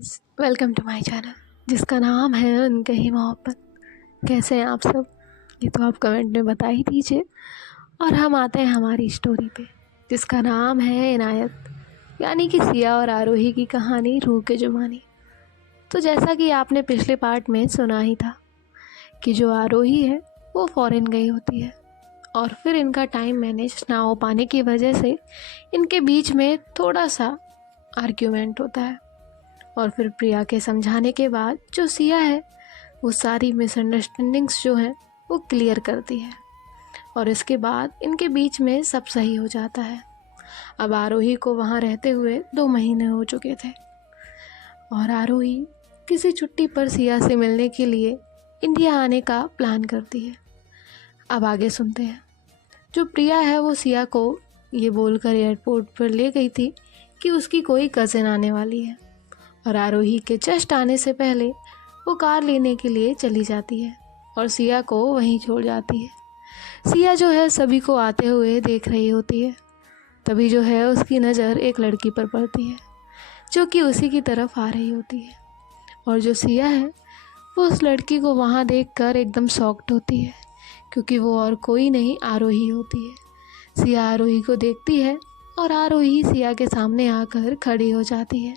Welcome to my channel जिसका नाम है अनकही मोहब्बत। कैसे हैं आप सब? ये तो आप कमेंट में बता ही दीजिए। और हम आते हैं हमारी स्टोरी पे जिसका नाम है इनायत, यानी कि सिया और आरोही की कहानी रूह के जुबानी। तो जैसा कि आपने पिछले पार्ट में सुना ही था कि जो आरोही है वो फॉरेन गई होती है और फिर इनका टाइम मैनेज ना हो पाने की वजह से इनके बीच में थोड़ा सा आर्ग्यूमेंट होता है। और फिर प्रिया के समझाने के बाद जो सिया है वो सारी मिसअंडरस्टैंडिंग्स जो हैं वो क्लियर करती है और इसके बाद इनके बीच में सब सही हो जाता है। अब आरोही को वहाँ रहते हुए 2 महीने हो चुके थे और आरोही किसी छुट्टी पर सिया से मिलने के लिए इंडिया आने का प्लान करती है। अब आगे सुनते हैं। जो प्रिया है वो सिया को ये बोलकर एयरपोर्ट पर ले गई थी कि उसकी कोई कज़न आने वाली है और आरोही के जस्ट आने से पहले वो कार लेने के लिए चली जाती है और सिया को वहीं छोड़ जाती है। सिया जो है सभी को आते हुए देख रही होती है। तभी जो है उसकी नज़र एक लड़की पर पड़ती है जो कि उसी की तरफ आ रही होती है और जो सिया है वो उस लड़की को वहाँ देखकर एकदम शॉक्ड होती है क्योंकि वो और कोई नहीं आरोही होती है। सिया आरोही को देखती है और आरोही सिया के सामने आकर खड़ी हो जाती है,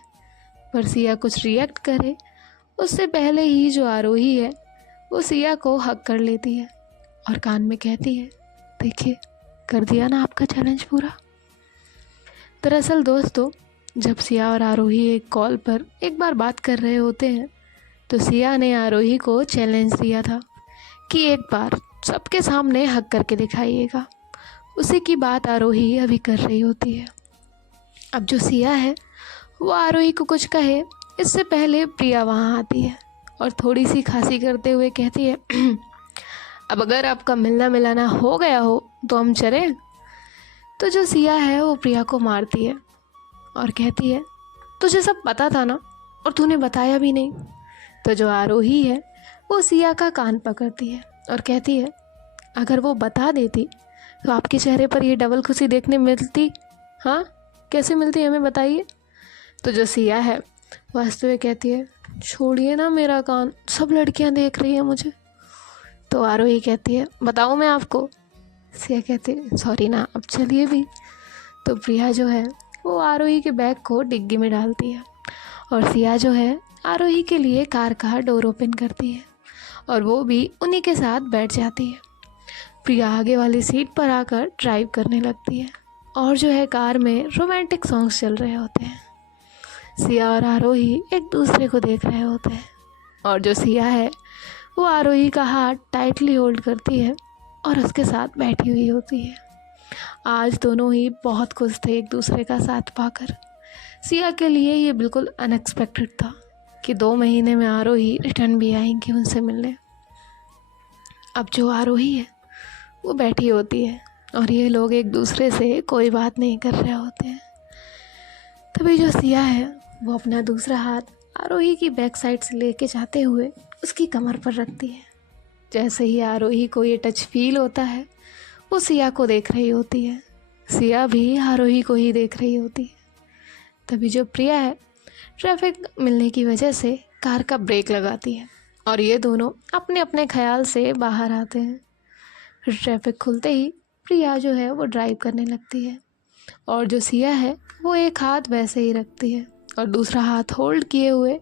पर सिया कुछ रिएक्ट करे उससे पहले ही जो आरोही है वो सिया को हक कर लेती है और कान में कहती है, देखिए कर दिया ना आपका चैलेंज पूरा। दरअसल दोस्तों, जब सिया और आरोही एक कॉल पर एक बार बात कर रहे होते हैं तो सिया ने आरोही को चैलेंज दिया था कि एक बार सबके सामने हक करके दिखाइएगा। उसी की बात आरोही अभी कर रही होती है। अब जो सिया है वो आरोही को कुछ कहे इससे पहले प्रिया वहाँ आती है और थोड़ी सी खांसी करते हुए कहती है, अब अगर आपका मिलना मिलाना हो गया हो तो हम चलें। तो जो सिया है वो प्रिया को मारती है और कहती है, तुझे सब पता था ना और तूने बताया भी नहीं। तो जो आरोही है वो सिया का कान पकड़ती है और कहती है, अगर वो बता देती तो आपके चेहरे पर ये डबल खुशी देखने मिलती? हाँ, कैसे मिलती हमें बताइए। तो जो सिया है वो हंसते हुए कहती है, छोड़िए ना मेरा कान, सब लड़कियां देख रही हैं मुझे। तो आरोही कहती है, बताऊँ मैं आपको? सिया कहती है, सॉरी ना, अब चलिए भी। तो प्रिया जो है वो आरोही के बैग को डिग्गी में डालती है और सिया जो है आरोही के लिए कार का डोर ओपन करती है और वो भी उन्हीं के साथ बैठ जाती है। प्रिया आगे वाली सीट पर आकर ड्राइव करने लगती है और जो है कार में रोमांटिक सॉन्ग्स चल रहे होते हैं। सिया और आरोही एक दूसरे को देख रहे होते हैं और जो सिया है वो आरोही का हाथ टाइटली होल्ड करती है और उसके साथ बैठी हुई होती है। आज दोनों ही बहुत खुश थे एक दूसरे का साथ पाकर। सिया के लिए ये बिल्कुल अनएक्सपेक्टेड था कि 2 महीने में आरोही रिटर्न भी आएंगी उनसे मिलने। अब जो आरोही है वो बैठी होती है और ये लोग एक दूसरे से कोई बात नहीं कर रहे होते हैं। तभी जो सिया है वो अपना दूसरा हाथ आरोही की बैक साइड से लेके जाते हुए उसकी कमर पर रखती है। जैसे ही आरोही को ये टच फील होता है वो सिया को देख रही होती है, सिया भी आरोही को ही देख रही होती है। तभी जो प्रिया है ट्रैफिक मिलने की वजह से कार का ब्रेक लगाती है और ये दोनों अपने अपने ख्याल से बाहर आते हैं। फिर ट्रैफिक खुलते ही प्रिया जो है वो ड्राइव करने लगती है और जो सिया है वो एक हाथ वैसे ही रखती है और दूसरा हाथ होल्ड किए हुए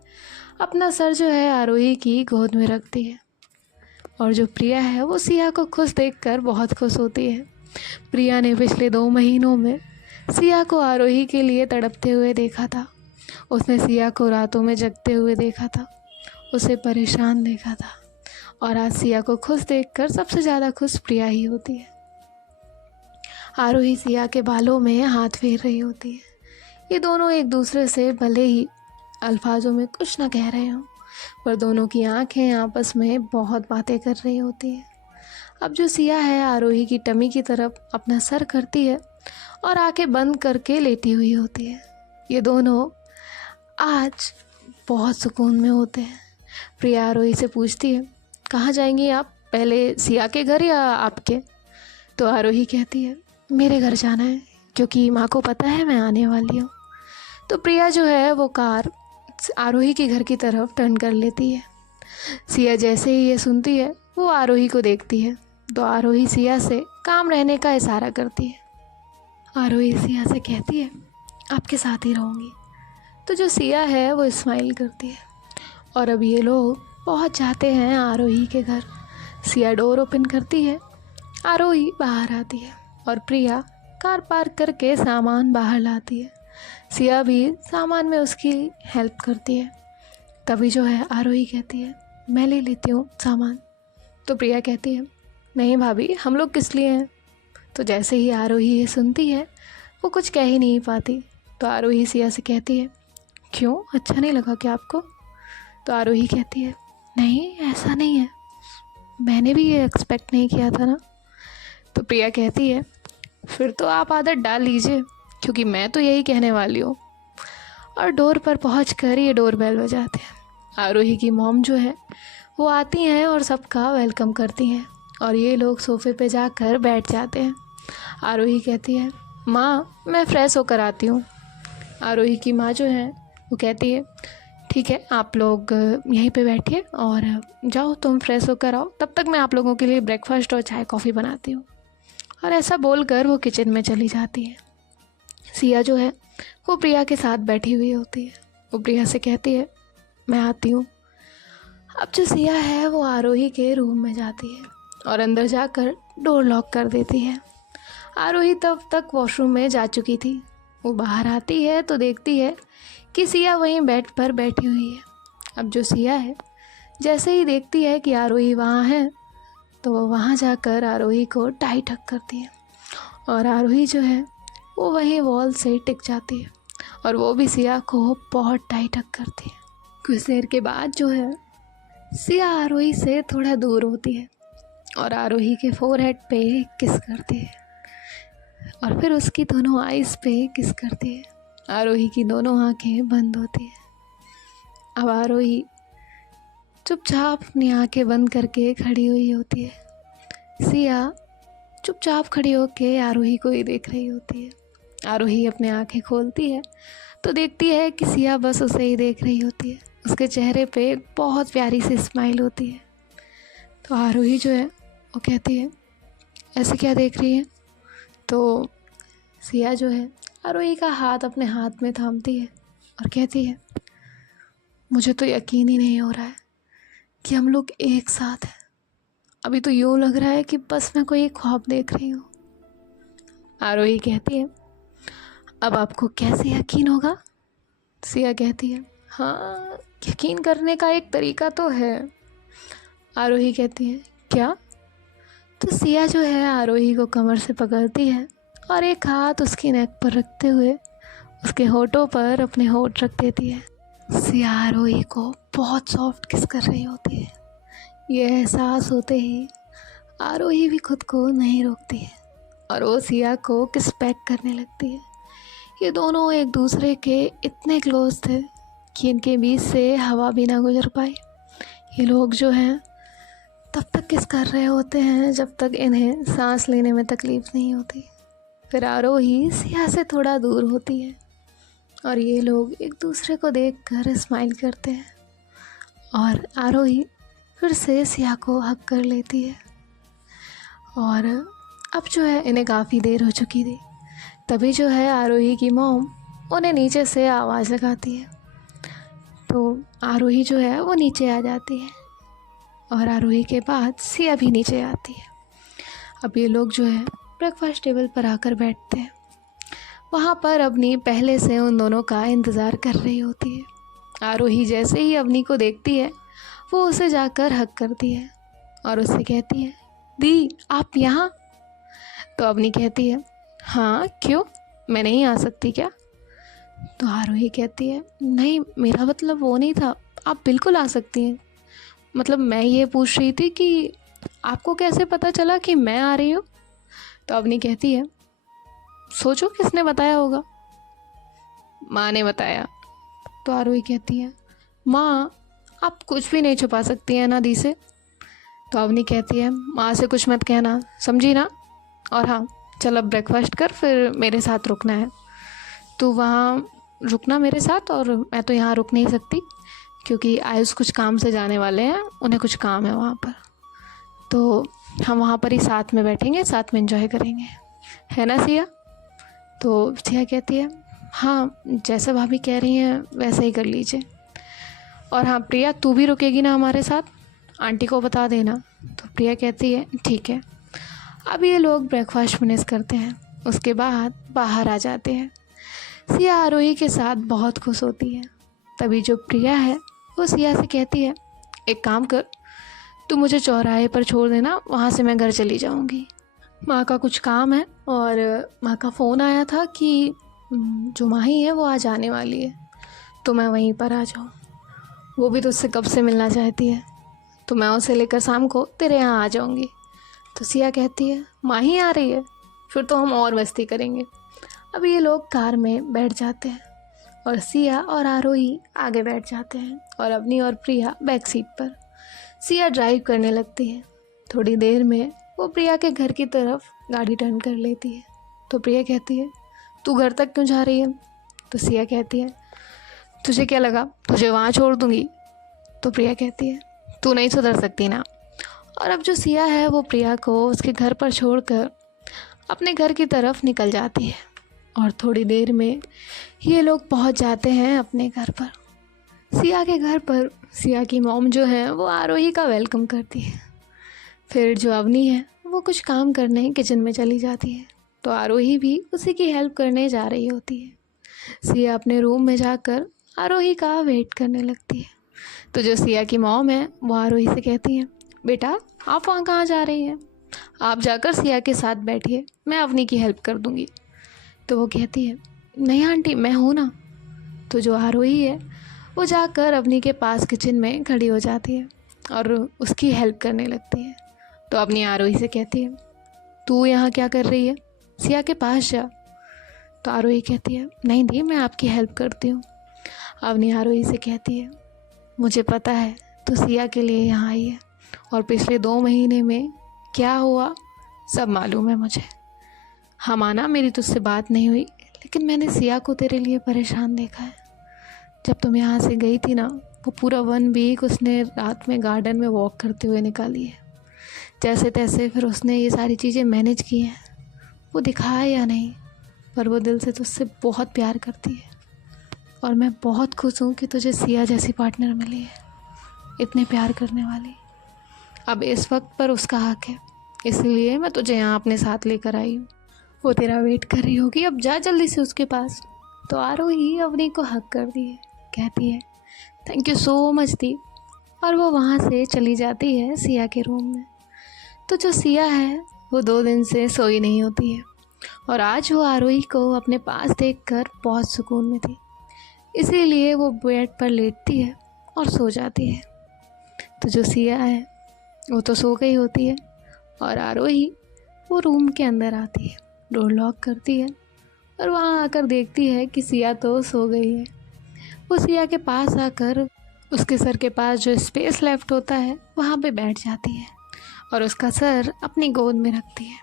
अपना सर जो है आरोही की गोद में रखती है। और जो प्रिया है वो सिया को खुश देखकर बहुत खुश होती है। प्रिया ने पिछले 2 महीनों में सिया को आरोही के लिए तड़पते हुए देखा था। उसने सिया को रातों में जगते हुए देखा था, उसे परेशान देखा था और आज सिया को खुश देखकर सबसे ज़्यादा खुश प्रिया ही होती है। आरोही सिया के बालों में हाथ फेर रही होती है। ये दोनों एक दूसरे से भले ही अल्फाजों में कुछ ना कह रहे हों पर दोनों की आंखें आपस में बहुत बातें कर रही होती हैं। अब जो सिया है आरोही की टमी की तरफ अपना सर करती है और आंखें बंद करके लेटी हुई होती है। ये दोनों आज बहुत सुकून में होते हैं। प्रिया आरोही से पूछती है, कहाँ जाएंगी आप, पहले सिया के घर या आपके? तो आरोही कहती है, मेरे घर जाना है क्योंकि माँ को पता है मैं आने वाली हूँ। तो प्रिया जो है वो कार आरोही के घर की तरफ टर्न कर लेती है। सिया जैसे ही ये सुनती है वो आरोही को देखती है तो आरोही सिया से काम रहने का इशारा करती है। आरोही सिया से कहती है आपके साथ ही रहूँगी। तो जो सिया है वो स्माइल करती है और अब ये लोग पहुँच जाते हैं आरोही के घर। सिया डोर ओपन करती है, आरोही बाहर आती है और प्रिया कार पार्क करके सामान बाहर लाती है। सिया भी सामान में उसकी हेल्प करती है। तभी जो है आरोही कहती है मैं ले लेती हूँ सामान। तो प्रिया कहती है नहीं भाभी, हम लोग किस लिए हैं। तो जैसे ही आरोही ये सुनती है वो कुछ कह ही नहीं पाती। तो आरोही सिया से कहती है क्यों, अच्छा नहीं लगा क्या आपको। तो आरोही कहती है नहीं ऐसा नहीं है, मैंने भी ये एक्सपेक्ट नहीं किया था ना। तो प्रिया कहती है फिर तो आप आदत डाल लीजिए, क्योंकि मैं तो यही कहने वाली हूँ। और डोर पर पहुँच कर ये डोर बेल बजाते हैं। आरोही की मॉम जो है वो आती हैं और सबका वेलकम करती हैं और ये लोग सोफ़े पे जाकर बैठ जाते हैं। आरोही कहती है माँ मैं फ़्रेश होकर आती हूँ। आरोही की माँ जो है वो कहती है ठीक है, आप लोग यहीं पे बैठिए और जाओ तुम फ्रेश होकर आओ, तब तक मैं आप लोगों के लिए ब्रेकफास्ट और चाय कॉफ़ी बनाती हूँ। और ऐसा बोलकर वो किचन में चली जाती है। सिया जो है वो प्रिया के साथ बैठी हुई होती है। वो प्रिया से कहती है मैं आती हूँ। अब जो सिया है वो आरोही के रूम में जाती है और अंदर जाकर डोर लॉक कर देती है। आरोही तब तक वॉशरूम में जा चुकी थी। वो बाहर आती है तो देखती है कि सिया वहीं बेड पर बैठी हुई है। अब जो सिया है जैसे ही देखती है कि आरोही वहाँ है तो वो वहाँ जाकर आरोही को टाइट हक करती है और आरोही जो है वो वहीं वॉल से टिक जाती है और वो भी सिया को बहुत टाइट हक करती है। कुछ देर के बाद जो है सिया आरोही से थोड़ा दूर होती है और आरोही के फोरहेड पे किस करती है और फिर उसकी दोनों आइज़ पे किस करती है। आरोही की दोनों आंखें बंद होती है। अब आरोही चुपचाप अपनी आंखें बंद करके खड़ी हुई होती है। सिया चुपचाप खड़ी होके आरोही को ही देख रही होती है। आरोही अपनी आंखें खोलती है तो देखती है कि सिया बस उसे ही देख रही होती है। उसके चेहरे पे बहुत प्यारी सी स्माइल होती है। तो आरोही जो है वो कहती है ऐसे क्या देख रही है। तो सिया जो है आरोही का हाथ अपने हाथ में थामती है और कहती है मुझे तो यकीन ही नहीं हो रहा है कि हम लोग एक साथ हैं। अभी तो यूँ लग रहा है कि बस मैं कोई ख्वाब देख रही हूँ। आरोही कहती है अब आपको कैसे यकीन होगा। सिया कहती है हाँ, यकीन करने का एक तरीका तो है। आरोही कहती है क्या। तो सिया जो है आरोही को कमर से पकड़ती है और एक हाथ उसकी नेक पर रखते हुए उसके होठों पर अपने होठ रख देती है। सिया आरोही को बहुत सॉफ्ट किस कर रही होती है। ये एहसास होते ही आरोही भी खुद को नहीं रोकती है और वो सिया को किस पैक करने लगती है। ये दोनों एक दूसरे के इतने क्लोज थे कि इनके बीच से हवा भी ना गुजर पाई। ये लोग जो हैं तब तक किस कर रहे होते हैं जब तक इन्हें सांस लेने में तकलीफ़ नहीं होती। फिर आरोही सिया से थोड़ा दूर होती है और ये लोग एक दूसरे को देखकर स्माइल करते हैं और आरोही फिर से सिया को हक कर लेती है। और अब जो है इन्हें काफ़ी देर हो चुकी थी। तभी जो है आरोही की मॉम उन्हें नीचे से आवाज़ लगाती है। तो आरोही जो है वो नीचे आ जाती है और आरोही के बाद सिया भी नीचे आती है। अब ये लोग जो है ब्रेकफास्ट टेबल पर आकर बैठते हैं। वहाँ पर अवनी पहले से उन दोनों का इंतज़ार कर रही होती है। आरोही जैसे ही अवनी को देखती है वो उसे जाकर हक करती है और उससे कहती है दी आप यहाँ। तो अवनी कहती है हाँ क्यों, मैं नहीं आ सकती क्या। तो आरोही कहती है नहीं, मेरा मतलब वो नहीं था, आप बिल्कुल आ सकती हैं। मतलब मैं ये पूछ रही थी कि आपको कैसे पता चला कि मैं आ रही हूँ। तो अवनी कहती है सोचो किसने बताया होगा। माँ ने बताया। तो आरोही कहती है माँ आप कुछ भी नहीं छुपा सकती हैं ना दी से। तो अवनी कहती है माँ से कुछ मत कहना, समझी ना। और हाँ चल अब ब्रेकफास्ट कर, फिर मेरे साथ रुकना है। तो वहाँ रुकना मेरे साथ, और मैं तो यहाँ रुक नहीं सकती क्योंकि आयुष कुछ काम से जाने वाले हैं, उन्हें कुछ काम है वहाँ पर, तो हम वहाँ पर ही साथ में बैठेंगे, साथ में एंजॉय करेंगे, है ना सिया? तो सिया कहती है हाँ, जैसा भाभी कह रही हैं वैसा ही कर लीजिए। और हाँ प्रिया, तू भी रुकेगी ना हमारे साथ, आंटी को बता देना। तो प्रिया कहती है ठीक है। अब ये लोग ब्रेकफास्ट फिनिश करते हैं, उसके बाद बाहर आ जाते हैं। सिया आरोही के साथ बहुत खुश होती है। तभी जो प्रिया है वो सिया से कहती है एक काम कर, तू मुझे चौराहे पर छोड़ देना, वहाँ से मैं घर चली जाऊँगी। माँ का कुछ काम है और माँ का फ़ोन आया था कि जो माही है वो आज आने वाली है, तो मैं वहीं पर आ जाऊँ। वो भी तुझसे कब से मिलना चाहती है, तो मैं उसे लेकर शाम को तेरे यहाँ आ जाऊँगी। तो सिया कहती है माही आ रही है, फिर तो हम और मस्ती करेंगे। अब ये लोग कार में बैठ जाते हैं और सिया और आरोही आगे बैठ जाते हैं और अवनी और प्रिया बैक सीट पर। सिया ड्राइव करने लगती है। थोड़ी देर में वो प्रिया के घर की तरफ गाड़ी टर्न कर लेती है। तो प्रिया कहती है तू घर तक क्यों जा रही है? तो सिया कहती है तुझे क्या लगा तुझे वहाँ छोड़ दूँगी? तो प्रिया कहती है तू नहीं सुधर सकती ना। और अब जो सिया है वो प्रिया को उसके घर पर छोड़कर अपने घर की तरफ निकल जाती है और थोड़ी देर में ये लोग पहुंच जाते हैं अपने घर पर। सिया के घर पर सिया की मॉम जो है वो आरोही का वेलकम करती है। फिर जो अवनी है वो कुछ काम करने किचन में चली जाती है, तो आरोही भी उसी की हेल्प करने जा रही होती है। सिया अपने रूम में जाकर आरोही का वेट करने लगती है। तो जो सिया की मॉम है वो आरोही से कहती है बेटा आप वहाँ कहाँ जा रही हैं, आप जाकर सिया के साथ बैठिए, मैं अवनी की हेल्प कर दूँगी। तो वो कहती है नहीं आंटी मैं हूँ ना। तो जो आरोही है वो जाकर अवनी के पास किचन में खड़ी हो जाती है और उसकी हेल्प करने लगती है। तो अवनी आरोही से कहती है तू यहाँ क्या कर रही है, सिया के पास जा। तो आरोही कहती है नहीं दी मैं आपकी हेल्प करती हूँ। अवनी आरोही से कहती है मुझे पता है तू सिया के लिए यहाँ आई है और पिछले 2 महीने में क्या हुआ सब मालूम है मुझे। हाँ माना मेरी तुझसे बात नहीं हुई, लेकिन मैंने सिया को तेरे लिए परेशान देखा है। जब तुम यहाँ से गई थी ना, वो पूरा 1 वीक उसने रात में गार्डन में वॉक करते हुए निकाली है। जैसे तैसे फिर उसने ये सारी चीज़ें मैनेज की हैं। वो दिखाए या नहीं, पर वो दिल से तुझसे बहुत प्यार करती है और मैं बहुत खुश हूँ कि तुझे सिया जैसी पार्टनर मिली है, इतने प्यार करने वाली। अब इस वक्त पर उसका हक है, इसलिए मैं तुझे यहाँ अपने साथ लेकर आई हूँ। वो तेरा वेट कर रही होगी, अब जा जल्दी से उसके पास। तो आरोही अवनी को हक कर दी है, कहती है थैंक यू सो मच दी, और वो वहाँ से चली जाती है सिया के रूम में। तो जो सिया है वो 2 दिन से सोई नहीं होती है और आज वो आरोही को अपने पास देखकर बहुत सुकून में थी, इसीलिए वो बेड पर लेटती है और सो जाती है। तो जो सिया है वो तो सो गई होती है और आरोही वो रूम के अंदर आती है, डोर लॉक करती है और वहाँ आकर देखती है कि सिया तो सो गई है। वो सिया के पास आकर उसके सर के पास जो स्पेस लेफ्ट होता है वहाँ पे बैठ जाती है और उसका सर अपनी गोद में रखती है।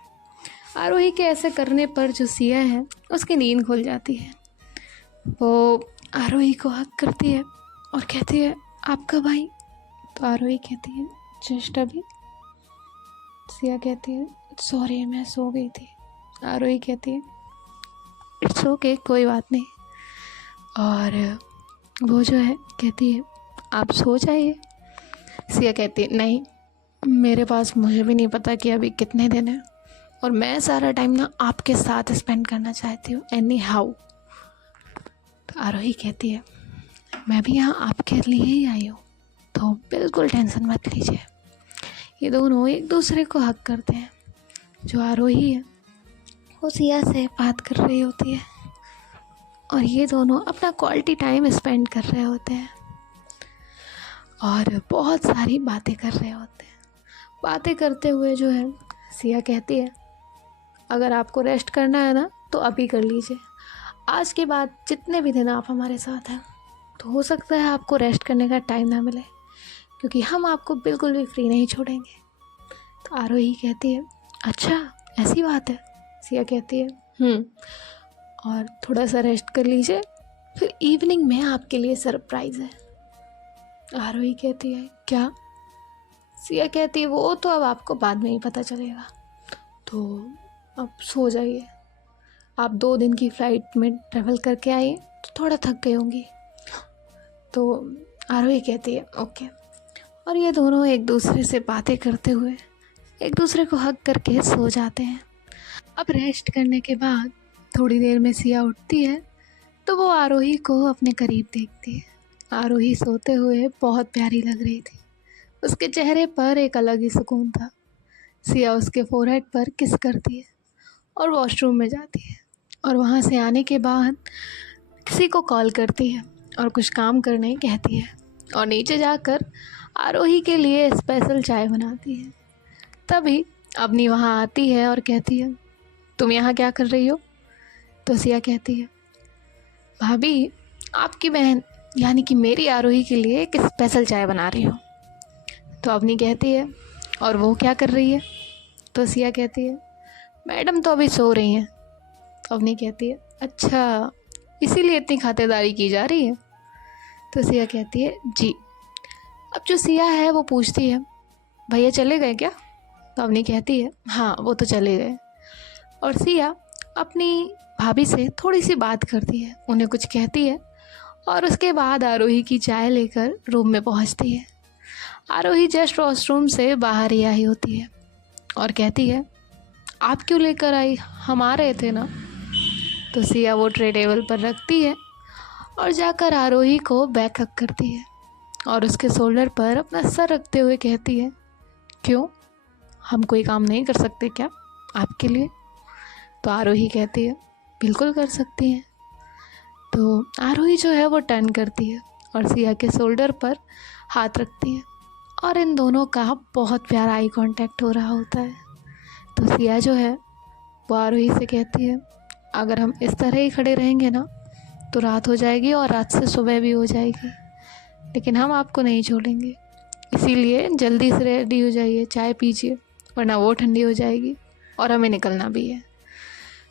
आरोही के ऐसे करने पर जो सिया है उसकी नींद खुल जाती है। वो आरोही को हक करती है और कहती है आपका भाई? तो आरोही कहती है जस्ट अभी। सिया कहती है सॉरी मैं सो गई थी। आरोही कहती है इट्स ओके कोई बात नहीं। और वो जो है कहती है आप सो जाइए। सिया कहती है नहीं मेरे पास, मुझे भी नहीं पता कि अभी कितने दिन हैं और मैं सारा टाइम ना आपके साथ स्पेंड करना चाहती हूँ एनी हाउ। तो आरोही कहती है मैं भी यहाँ आपके लिए ही आई हूँ, तो बिल्कुल टेंशन मत लीजिए। ये दोनों एक दूसरे को हक करते हैं। जो आरोही है वो सिया से बात कर रही होती है और ये दोनों अपना क्वालिटी टाइम स्पेंड कर रहे होते हैं और बहुत सारी बातें कर रहे होते हैं। बातें करते हुए जो है सिया कहती है अगर आपको रेस्ट करना है ना तो अभी कर लीजिए, आज के बाद जितने भी दिन आप हमारे साथ हैं तो हो सकता है आपको रेस्ट करने का टाइम ना मिले, क्योंकि हम आपको बिल्कुल भी फ्री नहीं छोड़ेंगे। तो आरोही कहती है अच्छा ऐसी बात है। सिया कहती है और थोड़ा सा रेस्ट कर लीजिए, फिर इवनिंग में आपके लिए सरप्राइज़ है। आरोही कहती है क्या? सिया कहती है वो तो अब आपको बाद में ही पता चलेगा, तो अब सो जाइए। आप 2 दिन की फ़्लाइट में ट्रैवल करके आइए तो थोड़ा थक गए होंगी। तो आरोही कहती है ओके। और ये दोनों एक दूसरे से बातें करते हुए एक दूसरे को हग करके सो जाते हैं। अब रेस्ट करने के बाद थोड़ी देर में सिया उठती है तो वो आरोही को अपने करीब देखती है। आरोही सोते हुए बहुत प्यारी लग रही थी। उसके चेहरे पर एक अलग ही सुकून था। सिया उसके फोरहेड पर किस करती है और वॉशरूम में जाती है और वहाँ से आने के बाद किसी को कॉल करती है और कुछ काम करने कहती है और नीचे जाकर आरोही के लिए स्पेशल चाय बनाती है। तभी अवनी वहाँ आती है और कहती है तुम यहाँ क्या कर रही हो? तो सिया कहती है भाभी, आपकी बहन यानी कि मेरी आरोही के लिए एक स्पेशल चाय बना रही हूँ। तो अवनी कहती है और वो क्या कर रही है? तो सिया कहती है मैडम तो अभी सो रही हैं। तो अवनी कहती है अच्छा, इसीलिए इतनी खातिरदारी की जा रही है? तो सिया कहती है जी। अब जो सिया है वो पूछती है भैया चले गए क्या? तो अवनी कहती है हाँ वो तो चले गए। और सिया अपनी भाभी से थोड़ी सी बात करती है, उन्हें कुछ कहती है और उसके बाद आरोही की चाय लेकर रूम में पहुंचती है। आरोही जस्ट वॉशरूम से बाहर ही आई होती है और कहती है आप क्यों लेकर आई, हम आ रहे थे ना। तो सिया वो ट्रे टेबल पर रखती है और जाकर आरोही को बैक हग करती है और उसके शोल्डर पर अपना सर रखते हुए कहती है क्यों, हम कोई काम नहीं कर सकते क्या आपके लिए? तो आरोही कहती है बिल्कुल कर सकती हैं। तो आरोही जो है वो टर्न करती है और सिया के शोल्डर पर हाथ रखती है और इन दोनों का बहुत प्यारा आई कांटेक्ट हो रहा होता है। तो सिया जो है वो आरोही से कहती है अगर हम इस तरह ही खड़े रहेंगे ना तो रात हो जाएगी और रात से सुबह भी हो जाएगी, लेकिन हम आपको नहीं छोड़ेंगे, इसीलिए जल्दी से रेडी हो जाइए, चाय पीजिए वरना वो ठंडी हो जाएगी और हमें निकलना भी है।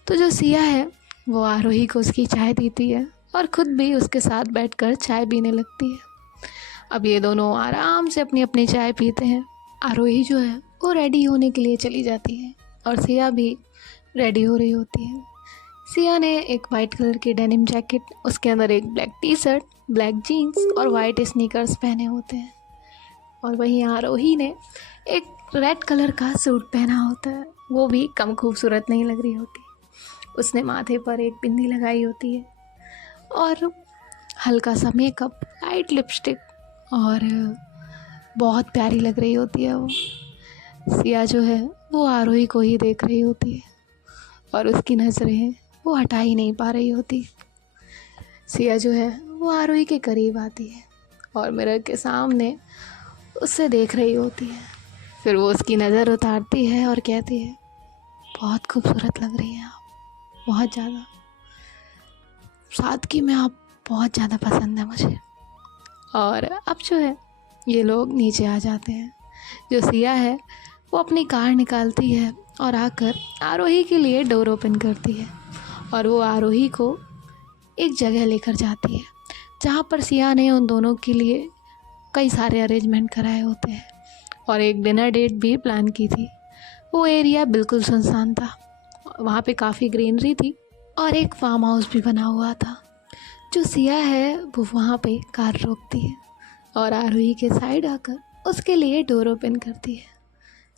तो जो सिया है वो आरोही को उसकी चाय देती है और ख़ुद भी उसके साथ बैठकर चाय पीने लगती है। अब ये दोनों आराम से अपनी अपनी चाय पीते हैं। आरोही जो है वो रेडी होने के लिए चली जाती है और सिया भी रेडी हो रही होती है। सिया ने एक वाइट कलर की डेनिम जैकेट, उसके अंदर एक black T-shirt, black jeans और वाइट स्नीकर्स पहने होते हैं और वहीं आरोही ने एक रेड कलर का सूट पहना होता है, वो भी कम खूबसूरत नहीं लग रही होती। उसने माथे पर एक बिंदी लगाई होती है और हल्का सा मेकअप, लाइट लिपस्टिक और बहुत प्यारी लग रही होती है वो। सिया जो है वो आरोही को ही देख रही होती है और उसकी नज़रें वो हटा ही नहीं पा रही होती। सिया जो है वो आरोही के करीब आती है और मिरर के सामने उससे देख रही होती है। फिर वो उसकी नज़र उतारती है और कहती है बहुत खूबसूरत लग रही हैं आप, बहुत ज़्यादा, सादगी में आप बहुत ज़्यादा पसंद है मुझे। और अब जो है ये लोग नीचे आ जाते हैं। जो सिया है वो अपनी कार निकालती है और आकर आरोही के लिए डोर ओपन करती है और वो आरोही को एक जगह लेकर जाती है जहाँ पर सिया ने उन दोनों के लिए कई सारे अरेंजमेंट कराए होते हैं और एक डिनर डेट भी प्लान की थी। वो एरिया बिल्कुल सुनसान था, वहाँ पे काफ़ी ग्रीनरी थी और एक फार्म हाउस भी बना हुआ था। जो सिया है वो वहाँ पे कार रोकती है और आरोही के साइड आकर उसके लिए डोर ओपन करती है।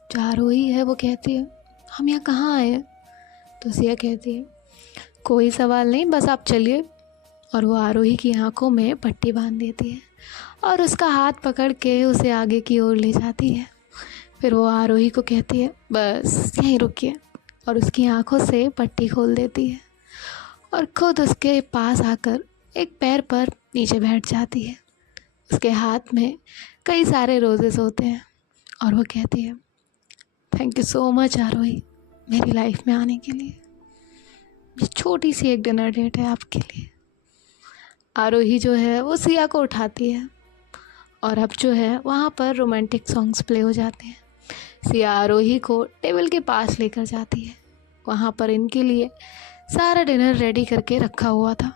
जो आरोही है वो कहती है हम यहाँ कहाँ आए हैं? तो सिया कहती है कोई सवाल नहीं, बस आप चलिए। और वो आरोही की आंखों में पट्टी बांध देती है और उसका हाथ पकड़ के उसे आगे की ओर ले जाती है। फिर वो आरोही को कहती है बस यहीं रुकिए और उसकी आंखों से पट्टी खोल देती है और खुद उसके पास आकर एक पैर पर नीचे बैठ जाती है। उसके हाथ में कई सारे रोजेस होते हैं और वो कहती है थैंक यू सो मच आरोही मेरी लाइफ में आने के लिए। ये छोटी सी एक डिनर डेट है आपके लिए। आरोही जो है वो सिया को उठाती है और अब जो है वहाँ पर रोमांटिक सॉन्ग्स प्ले हो जाते हैं। सिया आरोही को टेबल के पास लेकर जाती है। वहाँ पर इनके लिए सारा डिनर रेडी करके रखा हुआ था।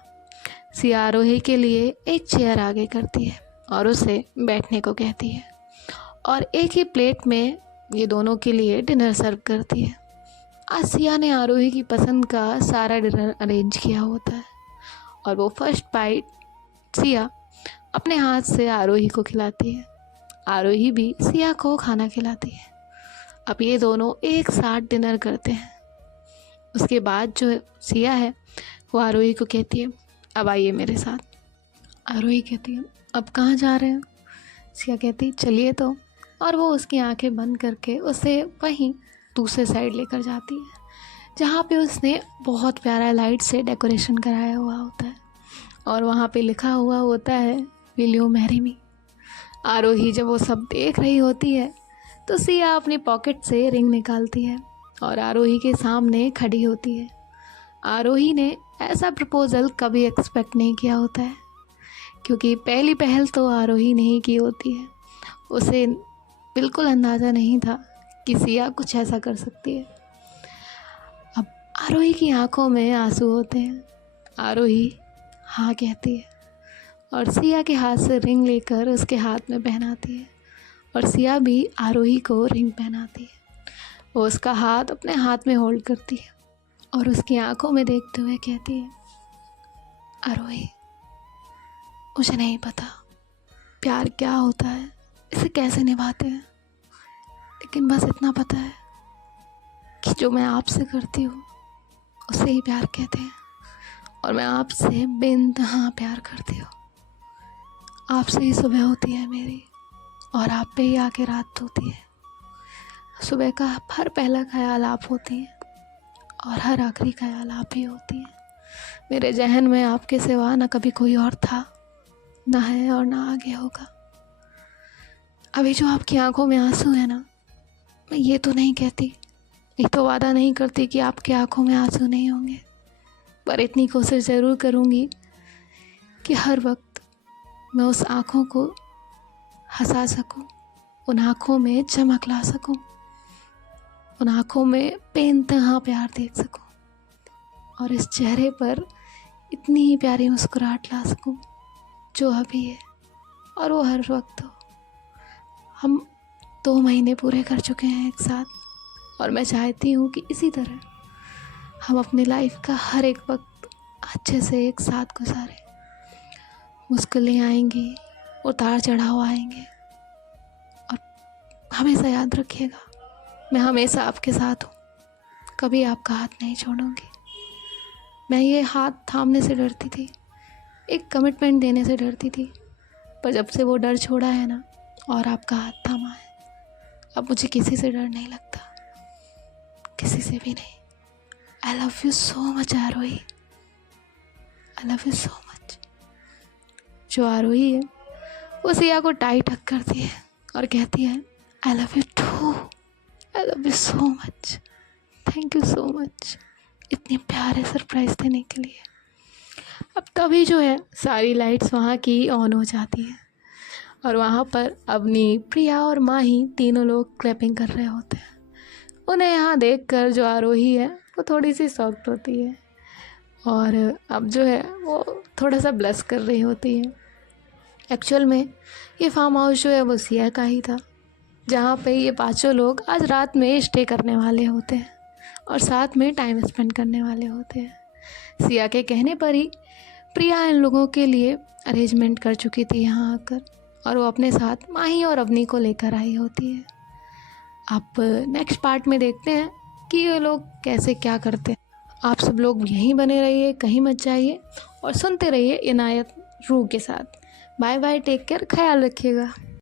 सिया आरोही के लिए एक चेयर आगे करती है और उसे बैठने को कहती है और एक ही प्लेट में ये दोनों के लिए डिनर सर्व करती है। आज सिया ने आरोही की पसंद का सारा डिनर अरेंज किया होता है और वो फर्स्ट बाइट सिया अपने हाथ से आरोही को खिलाती है। आरोही भी सिया को खाना खिलाती है। अब ये दोनों एक साथ डिनर करते हैं। उसके बाद जो सिया है वो आरोही को कहती है, अब आइए मेरे साथ। आरोही कहती है, अब कहाँ जा रहे हैं? सिया कहती, चलिए तो। और वो उसकी आंखें बंद करके उसे वहीं दूसरे साइड लेकर जाती है जहाँ पे उसने बहुत प्यारा लाइट से डेकोरेशन कराया हुआ होता है और वहाँ पे लिखा हुआ होता है, विल यू मैरी मी। आरोही जब वो सब देख रही होती है तो सिया अपनी पॉकेट से रिंग निकालती है और आरोही के सामने खड़ी होती है। आरोही ने ऐसा प्रपोज़ल कभी एक्सपेक्ट नहीं किया होता है क्योंकि पहली पहल तो आरोही ने ही की होती है। उसे बिल्कुल अंदाज़ा नहीं था कि सिया कुछ ऐसा कर सकती है। अब आरोही की आंखों में आंसू होते हैं। आरोही हाँ कहती है और सिया के हाथ से रिंग लेकर उसके हाथ में पहनाती है और सिया भी आरोही को रिंग पहनाती है। वो उसका हाथ अपने हाथ में होल्ड करती है और उसकी आंखों में देखते हुए कहती है, आरोही मुझे नहीं पता प्यार क्या होता है, इसे कैसे निभाते हैं, लेकिन बस इतना पता है कि जो मैं आपसे करती हूँ उसे ही प्यार कहते हैं और मैं आपसे बेइंतहा प्यार करती हूँ। आपसे ही सुबह होती है मेरी और आप पे ही आके रात होती है। सुबह का हर पहला ख्याल आप होती हैं और हर आखिरी ख्याल आप ही होती हैं। मेरे जहन में आपके सिवा ना कभी कोई और था, ना है और ना आगे होगा। अभी जो आपकी आंखों में आंसू है ना, मैं ये तो नहीं कहती, ये तो वादा नहीं करती कि आपकी आंखों में आंसू नहीं होंगे, पर इतनी कोशिश ज़रूर करूँगी कि हर वक्त मैं उस आँखों को हंसा सकूं, उन आँखों में चमक ला सकूं, उन आँखों में बेइंतहा प्यार देख सकूं और इस चेहरे पर इतनी ही प्यारी मुस्कुराहट ला सकूं जो अभी है और वो हर वक्त हो। हम 2 महीने पूरे कर चुके हैं एक साथ और मैं चाहती हूँ कि इसी तरह हम अपनी लाइफ का हर एक वक्त अच्छे से एक साथ गुजारें। मुश्किलें आएंगी, उतार चढ़ाव आएंगे और हमेशा याद रखिएगा, मैं हमेशा आपके साथ हूँ, कभी आपका हाथ नहीं छोड़ूंगी। मैं ये हाथ थामने से डरती थी, एक कमिटमेंट देने से डरती थी, पर जब से वो डर छोड़ा है ना और आपका हाथ थामा है, अब मुझे किसी से डर नहीं लगता, किसी से भी नहीं। I love you so much Aarohi, I love you so much. जो आरोही है वो सिया को टाइट हक करती है और कहती है, I love you too, I love you so much, thank you so much इतनी प्यारे सरप्राइज़ देने के लिए। अब तभी जो है सारी लाइट्स वहाँ की ऑन हो जाती है और वहाँ पर अवनी, प्रिया और माही तीनों लोग क्लैपिंग कर रहे होते हैं। उन्हें यहाँ देखकर जो आरोही है वो थोड़ी सी शॉक्ड होती है और अब जो है वो थोड़ा सा ब्लश कर रही होती है। एक्चुअल में ये फार्म हाउस जो है वो सिया का ही था, जहाँ पे ये 5 लोग आज रात में स्टे करने वाले होते हैं और साथ में टाइम स्पेंड करने वाले होते हैं। सिया के कहने पर ही प्रिया इन लोगों के लिए अरेंजमेंट कर चुकी थी यहाँ आकर और वो अपने साथ माही और अवनी को लेकर आई होती है। आप नेक्स्ट पार्ट में देखते हैं कि ये लोग कैसे क्या करते हैं। आप सब लोग यहीं बने रहिए, कहीं मत जाइए और सुनते रहिए इनायत रूह के साथ। बाय बाय, टेक केयर, ख्याल रखिएगा।